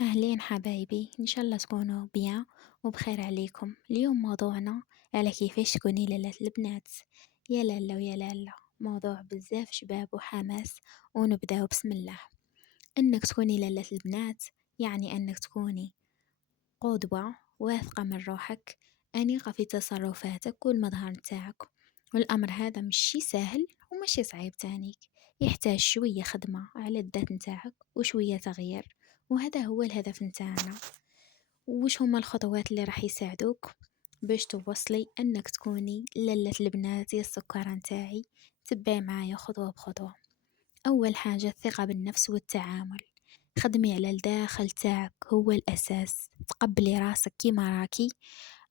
أهلين حبايبي، إن شاء الله تكونوا بيان وبخير عليكم. اليوم موضوعنا على كيفاش تكوني لاله البنات. يا لاله ويا لاله، موضوع بزاف شباب وحماس. ونبداو بسم الله. أنك تكوني لاله البنات يعني أنك تكوني قدوة واثقة من روحك، أنيقة في تصرفاتك والمظهر نتاعك. والأمر هذا مشي سهل ومشي صعيب تانيك، يحتاج شوية خدمة على الذات نتاعك وشوية تغيير، وهذا هو الهدف نتاعنا. وش هما الخطوات اللي راح يساعدوك باش توصلي أنك تكوني للة البنات يا السكر نتاعي؟ تبعي معايا خطوة بخطوة. أول حاجة الثقة بالنفس والتعامل، خدمي على الداخل تاعك هو الأساس، تقبلي راسك كيما راكي.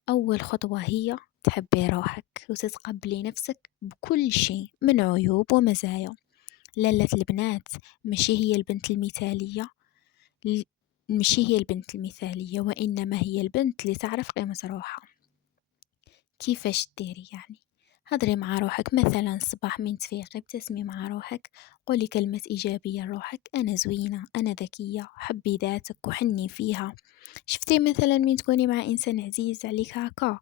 أول خطوة هي تحبي روحك وتتقبلي نفسك بكل شيء من عيوب ومزايا. لالة البنات ماشي هي البنت المثالية، ل- ماشي هي البنت المثالية، وإنما هي البنت اللي تعرف قيمة روحها. كيفاش ديري يعني؟ هضري مع روحك مثلا الصباح من تفيقي، ابتسمي مع روحك، قولي كلمة إيجابية لروحك: أنا زوينة، أنا ذكية، حبي ذاتك وحني فيها. شفتي مثلا من تكوني مع إنسان عزيز عليك هكا،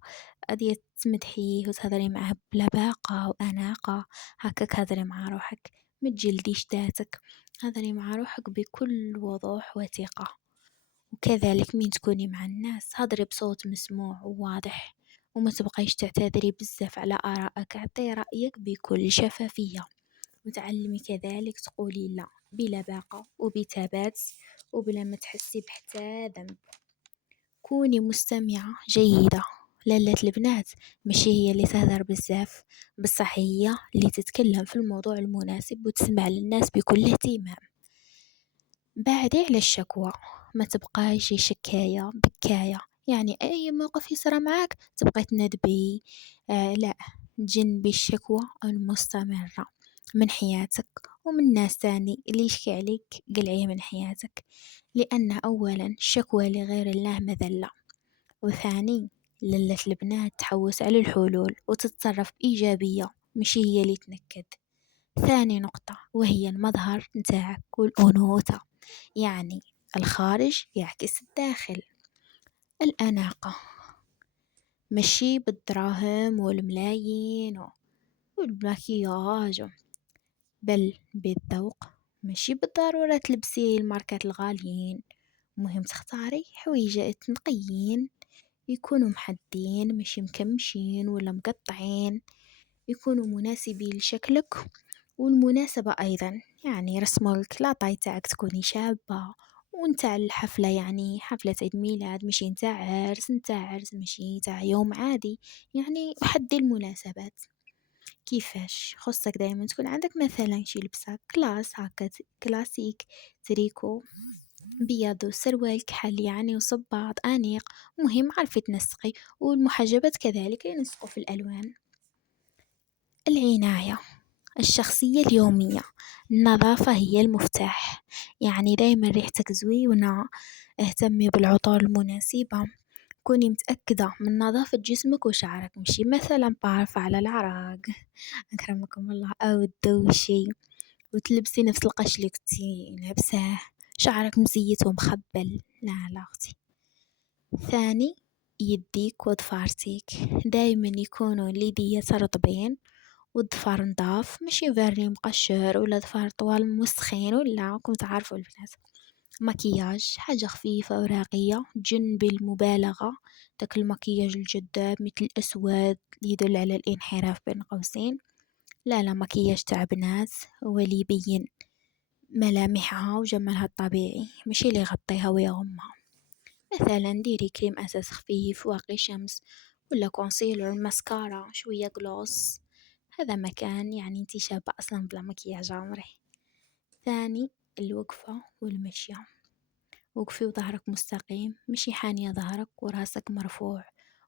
غادي تمدحيه وتهضري معاه بلباقة وأناقة. هكاك هضري مع روحك، متجلديش ذاتك، هضري مع روحك بكل وضوح وثقة. وكذلك من تكوني مع الناس هضري بصوت مسموع وواضح، وما تبقيش تعتذري بزاف على آرائك، عطي رأيك بكل شفافية. وتعلمي كذلك تقولي لا بلباقة وبثبات وبلا ما تحسي بحتى ذنب. كوني مستمعة جيدة. لالة البنات ماشي هي اللي تهدر بزاف، بصح هي اللي تتكلم في الموضوع المناسب وتسمع للناس بكل اهتمام. بعدي على الشكوى، ما تبقايش شكاية بكاية، يعني أي موقف يصرى معاك تبقى تندبي. لا، تجنبي الشكوى المستمرة من حياتك ومن ناس تاني اللي يشكي عليك، قلعيه من حياتك. لأن أولا الشكوى لغير الله مذلة، وثاني للة البنات تحوس على الحلول وتتصرف بإيجابية، مش هي اللي تنكد. ثاني نقطة وهي المظهر نتاعك والأنوثة، يعني الخارج يعكس الداخل. الأناقة مشي بالدراهم والملايين والمكياج، بل بالذوق. مشي بالضرورة تلبسي الماركات الغاليين، مهم تختاري حويجات نقيين، يكونوا محدين مش مكمشين ولا مقطعين، يكونوا مناسبين لشكلك والمناسبة أيضا. يعني رسمولك لاطاي تاعك تكوني شابة، ونتاع الحفلة يعني حفلة عيد ميلاد ماشي نتاع عرس، نتاع عرس ماشي نتاع يوم عادي. يعني حدي المناسبات. كيفاش خصك دايما تكون عندك مثلا شي لبسة كلاس هكا، كلاسيك، تريكو بيض وسروال كحل يعني وصباط أنيق. مهم عرفي تنسقي، والمحجبات كذلك ينسقوا في الألوان. العناية الشخصية اليومية، النظافة هي المفتاح، يعني دايما ريحتك زوينة، اهتمي بالعطور المناسبة، كوني متأكدة من نظافة جسمك وشعرك، مشي مثلا بارفة على العراق أكرمكم الله أو تدوشي وتلبسي نفس القش اللي كنتي لابساه، شعرك مزيت ومخبل. لا لا أختي. ثاني يديك وضفارتك دايما يكونوا ليدية رطبين، والضفار نضاف، ماشي فارني مقشر ولا ضفار طوال موسخين، ولا راكم تعرفوا البنات. مكياج حاجة خفيفة وراقية، جنبي المبالغة، داك المكياج الجذاب مثل الأسود اللي يدل على الانحراف بين قوسين. لا لا، مكياج تاع بنات هو اللي يبين ملامحها وجمالها الطبيعي، ماشي اللي يغطيها ويغمها. مثلا ديري كريم أساس خفيف، واقي شمس، ولا كونسيلر، ماسكارا، شوية جلوس. هذا مكان يعني انتي شابة أصلا بلا مكياج عمري. ثاني الوقفة والمشية، وقفي وظهرك مستقيم، مشي حانية ظهرك وراسك مرفوع،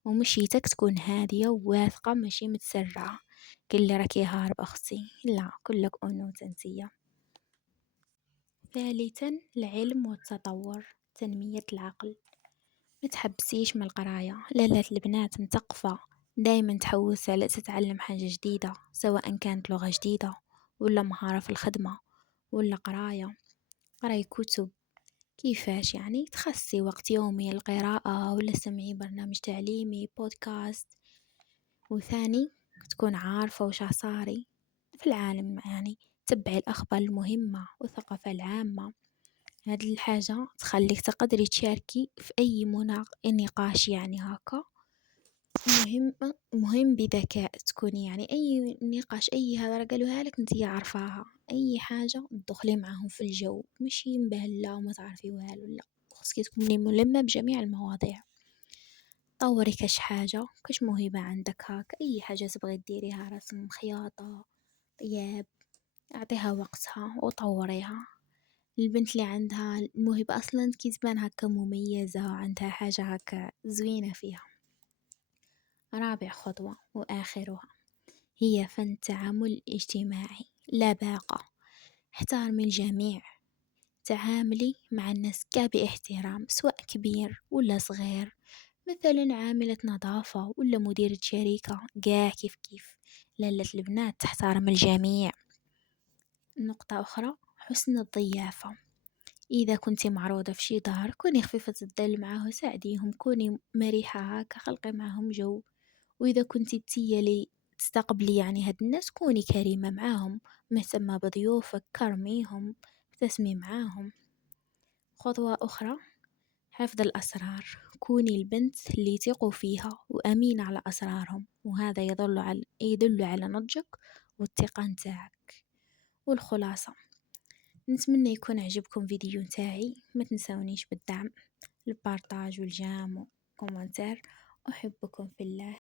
ومشيتك تكون هادية وواثقة ماشي متسرعة. كل راكي هارب أختي، لا كلك أنوثة انتيا. ثالثا العلم والتطور، تنمية العقل، ما تحبسيش من القراية. لاله البنات مثقفة، دايما تحوس على تتعلم حاجة جديدة، سواء كانت لغة جديدة ولا مهارة في الخدمة ولا قراية. قراي كتب، كيفاش يعني تخصصي وقت يومي للقراءة ولا تسمعي برنامج تعليمي بودكاست، وثاني تكون عارفة وش صاري في العالم، يعني تبعي الأخبار المهمة والثقافة العامة. هاد الحاجة تخليك تقدري تشاركي في أي نقاش يعني هاكا مهم. مهم بذكاء تكوني يعني أي نقاش أي هضرة قالوها لك انتي عارفاها، أي حاجة تدخلي معاهم في الجو ماشي مبهلة وما تعرفي والو، لا خصك تكوني ملمة بجميع المواضيع. طوري كاش حاجة كاش موهبة عندك هاك، أي حاجة تبغي ديريها، رسم، خياطة، طياب، اعطيها وقتها وطوريها. البنت اللي عندها الموهبة أصلا كي تبان هكا مميزة وعندها حاجة هكا زوينة فيها. رابع خطوة وآخرها هي فن التعامل الاجتماعي، لا باقة. احترمي الجميع، تعاملي مع الناس باحترام سواء كبير ولا صغير، مثلا عاملة نظافة ولا مديرة شركة، قاع كيف كيف. لالة البنات تحترم الجميع. نقطة أخرى، حسن الضيافة. إذا كنتي معروضة في شي دار كوني خفيفة الظل معاه وساعديهم، كوني مريحة هاكا، خلقي معاهم جو. وإذا كنتي تيا لي تستقبلي يعني هاد الناس كوني كريمة معاهم، مهتمة بضيوفك، كرميهم، ابتسمي معاهم. خطوة أخرى، حفظ الأسرار. كوني البنت اللي يثقوا فيها وأمينة على أسرارهم، وهذا يدل على نضجك والثقة نتاعك. والخلاصة، نتمنى يكون عجبكم فيديو نتاعي، ما تنسونيش بالدعم، البارطاج والجام وكومنتار. أحبكم في الله.